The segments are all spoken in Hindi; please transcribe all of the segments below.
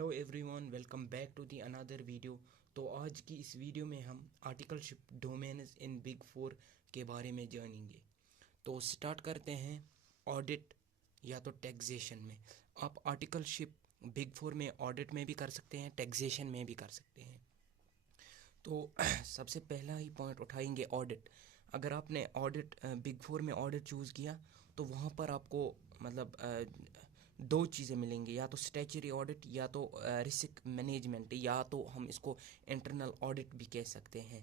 Hello everyone, welcome back to the another video. तो आज की इस वीडियो में हम articleship domains in Big Four के बारे में जानेंगे। तो स्टार्ट करते हैं ऑडिट या तो टैक्सेशन में। आप आर्टिकलशिप बिग फोर में ऑडिट में भी कर सकते हैं, टैक्सेशन में भी कर सकते हैं। तो सबसे पहला ही पॉइंट उठाएंगे ऑडिट। अगर आपने ऑडिट बिग फोर में ऑडिट चूज़ किया तो वहाँ पर आपको मतलब दो चीज़ें मिलेंगी, या तो स्टैच्यूटरी ऑडिट या तो रिस्क मैनेजमेंट, या तो हम इसको इंटरनल ऑडिट भी कह सकते हैं।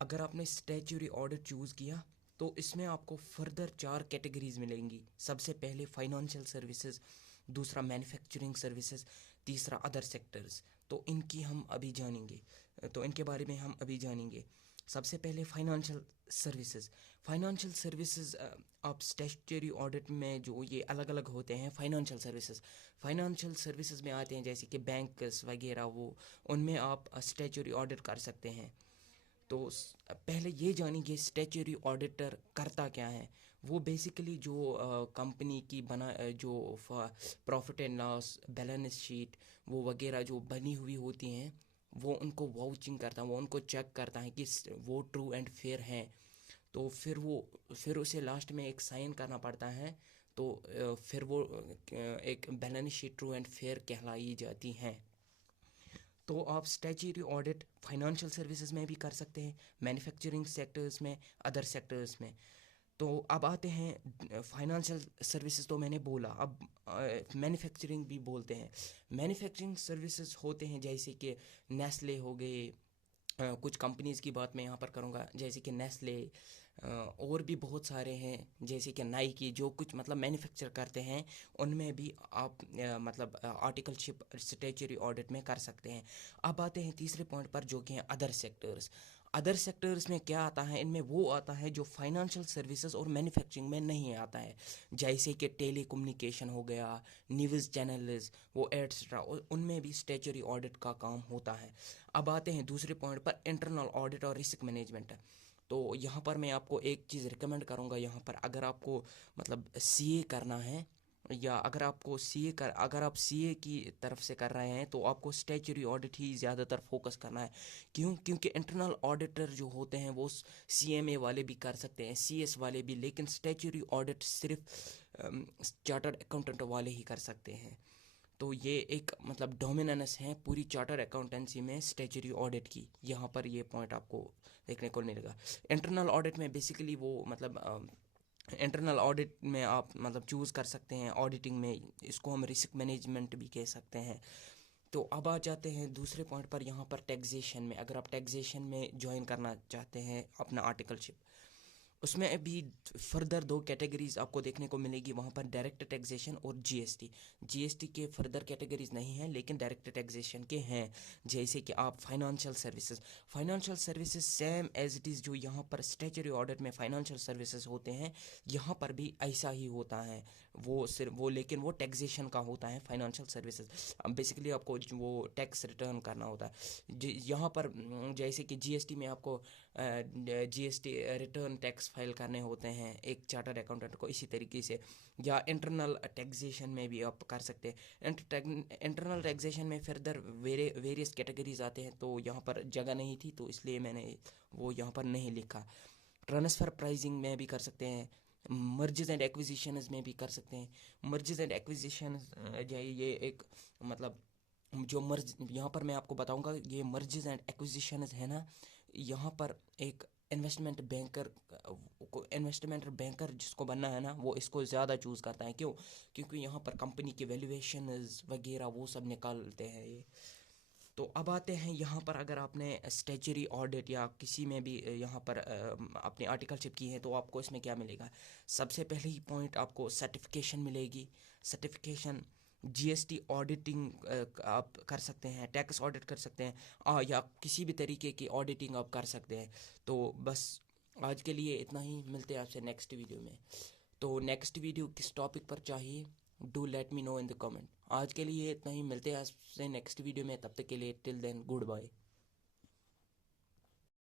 अगर आपने स्टैच्यूटरी ऑडिट चूज़ किया तो इसमें आपको फर्दर 4 कैटेगरीज मिलेंगी। सबसे पहले फाइनेंशियल सर्विसेज, दूसरा मैन्युफैक्चरिंग सर्विसेज, तीसरा अदर सेक्टर्स। तो इनकी हम अभी जानेंगे, तो इनके बारे में हम अभी जानेंगे। सबसे पहले फाइनेंशियल सर्विसेज। फाइनेंशियल सर्विसेज आप स्टैट्यूटरी ऑडिट में जो ये अलग अलग होते हैं फाइनेंशियल सर्विसेज में आते हैं, जैसे कि बैंक्स वगैरह, वो उनमें आप स्टैट्यूटरी ऑडिट कर सकते हैं। तो पहले ये जानिए स्टैट्यूटरी ऑडिटर करता क्या है। वो बेसिकली जो कंपनी की जो profit and loss, balance sheet वो वगैरह जो बनी हुई होती हैं, वो उनको वाउचिंग करता है, वो उनको चेक करता है कि वो ट्रू एंड फेयर हैं। तो फिर उसे लास्ट में एक साइन करना पड़ता है। तो फिर वो एक balance sheet true and fair कहलाई जाती हैं। तो आप स्टैट्यूटरी ऑडिट फाइनेंशियल सर्विसेज में भी कर सकते हैं, मैन्युफैक्चरिंग सेक्टर्स में, अदर सेक्टर्स में। तो अब आते हैं फाइनेंशियल सर्विसेज, तो मैंने बोला। अब मैन्युफैक्चरिंग भी बोलते हैं। मैन्युफैक्चरिंग सर्विसेज होते हैं जैसे कि नेस्ले हो गए, कुछ कंपनीज़ की बात मैं यहाँ पर करूँगा, जैसे कि नेस्ले, और भी बहुत सारे हैं जैसे कि नाइकी, जो कुछ मतलब मैन्युफैक्चर करते हैं। उनमें भी आप मतलब आर्टिकलशिप स्टैट्यूटरी ऑडिट में कर सकते हैं। अब आते हैं तीसरे पॉइंट पर, जो कि हैं अदर सेक्टर्स। अदर सेक्टर्स में क्या आता है, इनमें वो आता है जो फाइनेंशियल सर्विसेज और मैन्युफैक्चरिंग में नहीं आता है, जैसे कि टेली कम्युनिकेशन हो गया, न्यूज़ चैनल्स, वो एट्सट्रा, उनमें भी स्टैट्यूटरी ऑडिट का काम होता है। अब आते हैं दूसरे पॉइंट पर, इंटरनल ऑडिट और रिस्क मैनेजमेंट। तो यहाँ पर मैं आपको एक चीज़ रिकमेंड करूँगा। यहाँ पर अगर आपको मतलब सीए करना है, या अगर आप सीए की तरफ से कर रहे हैं, तो आपको स्टैट्यूटरी ऑडिट ही ज़्यादातर फोकस करना है। क्योंकि इंटरनल ऑडिटर जो होते हैं वो सीएमए वाले भी कर सकते हैं, सीएस वाले भी, लेकिन स्टैट्यूटरी ऑडिट सिर्फ चार्टर्ड अकाउंटेंट वाले ही कर सकते हैं। तो ये एक मतलब डोमिनेंस है पूरी चार्टर अकाउंटेंसी में स्टैट्यूटरी ऑडिट की। यहाँ पर ये पॉइंट आपको देखने को मिलेगा। इंटरनल ऑडिट में बेसिकली वो मतलब इंटरनल ऑडिट में आप मतलब चूज़ कर सकते हैं ऑडिटिंग में, इसको हम रिस्क मैनेजमेंट भी कह सकते हैं। तो अब आ जाते हैं दूसरे पॉइंट पर, यहाँ पर टैक्सेशन में। अगर आप टैक्सेशन में ज्वाइन करना चाहते हैं अपना आर्टिकलशिप, उसमें अभी फर्दर 2 कैटेगरीज आपको देखने को मिलेगी वहाँ पर, डायरेक्ट टैक्सेशन और जीएसटी। जीएसटी के फर्दर कैटेगरीज नहीं हैं, लेकिन डायरेक्ट टैक्सेशन के हैं। जैसे कि आप financial services same as it is, जो यहाँ पर स्टैट्यूटरी ऑडिट में फाइनेंशियल सर्विसेज होते हैं, यहाँ पर भी ऐसा ही होता है। लेकिन वो टैक्सेशन का होता है फाइनेंशियल सर्विसेज। बेसिकली आपको वो टैक्स रिटर्न करना होता है। यहाँ पर जैसे कि जीएसटी में आपको जीएसटी रिटर्न टैक्स फाइल करने होते हैं एक चार्टर्ड अकाउंटेंट को, इसी तरीके से। या इंटरनल टैक्सेशन में भी आप कर सकते हैं। इंटरनल टैक्सेशन में फर्दर वेरियस कैटेगरीज आते हैं, तो यहाँ पर जगह नहीं थी, तो इसलिए मैंने वो यहाँ पर नहीं लिखा। ट्रांसफ़र प्राइसिंग में भी कर सकते हैं, मर्जर्स एंड एक्विजिशंस में भी कर सकते हैं। मर्जर्स एंड एक्विजिशंस ये एक मतलब जो मर्ज, यहाँ पर मैं आपको बताऊंगा, ये मर्जर्स एंड एक्विजिशंस है ना, यहाँ पर एक इन्वेस्टमेंट बैंकर जिसको बनना है ना, वो इसको ज़्यादा चूज़ करता है। क्यों? क्योंकि यहाँ पर कंपनी के वैल्यूएशन वगैरह वो सब निकालते हैं ये। तो अब आते हैं यहाँ पर, अगर आपने स्टैट्यूटरी ऑडिट या किसी में भी यहाँ पर अपनी आर्टिकलशिप की है, तो आपको इसमें क्या मिलेगा। सबसे पहले ही पॉइंट, आपको सर्टिफिकेशन मिलेगी। सर्टिफिकेशन जीएसटी ऑडिटिंग आप कर सकते हैं, टैक्स ऑडिट कर सकते हैं, या किसी भी तरीके की ऑडिटिंग आप कर सकते हैं। तो बस आज के लिए इतना ही, मिलते हैं आपसे नेक्स्ट वीडियो में। तो नेक्स्ट वीडियो किस टॉपिक पर चाहिए, do let me know in the comment. आज के लिए इतना ही, मिलते हैं आपसे नेक्स्ट वीडियो में, तब तक के लिए टिल देन गुड बाय।